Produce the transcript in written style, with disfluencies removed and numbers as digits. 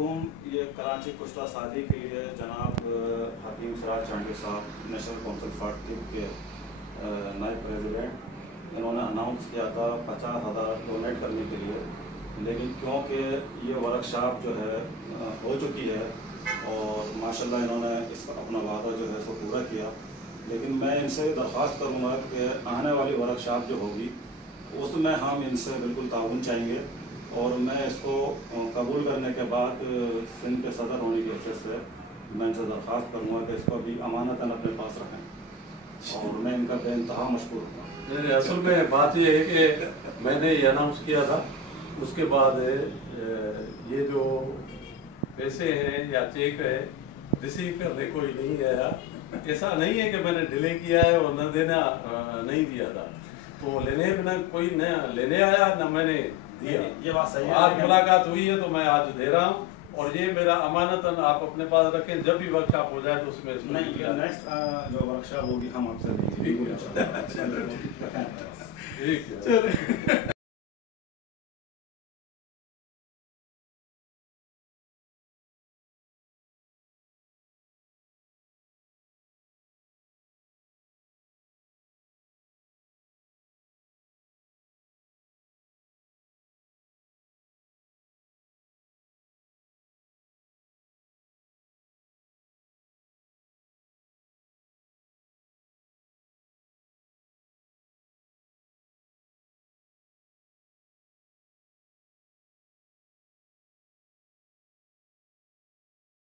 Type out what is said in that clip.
अस्सलामुअलैकुम। ये कराची कुश्ता शादी के लिए जनाब हकीम सिराज चांडी साहब नेशनल काउंसिल फॉर टिब के नायब प्रेसिडेंट, इन्होंने अनाउंस किया था 50,000 डोनेट करने के लिए, लेकिन क्योंकि ये वर्कशॉप जो है हो चुकी है और माशाल्लाह इन्होंने इसका अपना वादा जो है इसको पूरा किया, लेकिन मैं इनसे दरख्वास्त करूँगा कि आने वाली वर्कशॉप जो होगी उसमें हम इनसे बिल्कुल ताउन चाहेंगे और मैं इसको कबूल करने के बाद सिंध के सदर होने की हैसियत से मैं इनसे दरख्वास्त करूँगा कि इसको भी अमानतन अपने पास रखें और मैं इनका बेइंतहा मशकूर हूँ। असल में बात यह है कि मैंने ये अनाउंस किया था, उसके बाद ये जो पैसे हैं या चेक है रिसीव करने कोई नहीं आया। ऐसा नहीं है कि मैंने डिले किया है और न देना नहीं दिया था, तो लेने बिना कोई न लेने आया न मैंने दिया। ये बात सही है। आज मुलाकात हुई है तो मैं आज दे रहा हूँ और ये मेरा अमानतन आप अपने पास रखें, जब भी वर्कशॉप हो जाए तो उसमें नहीं, नेक्स्ट जो वर्कशॉप होगी हम आपसे ठीक है।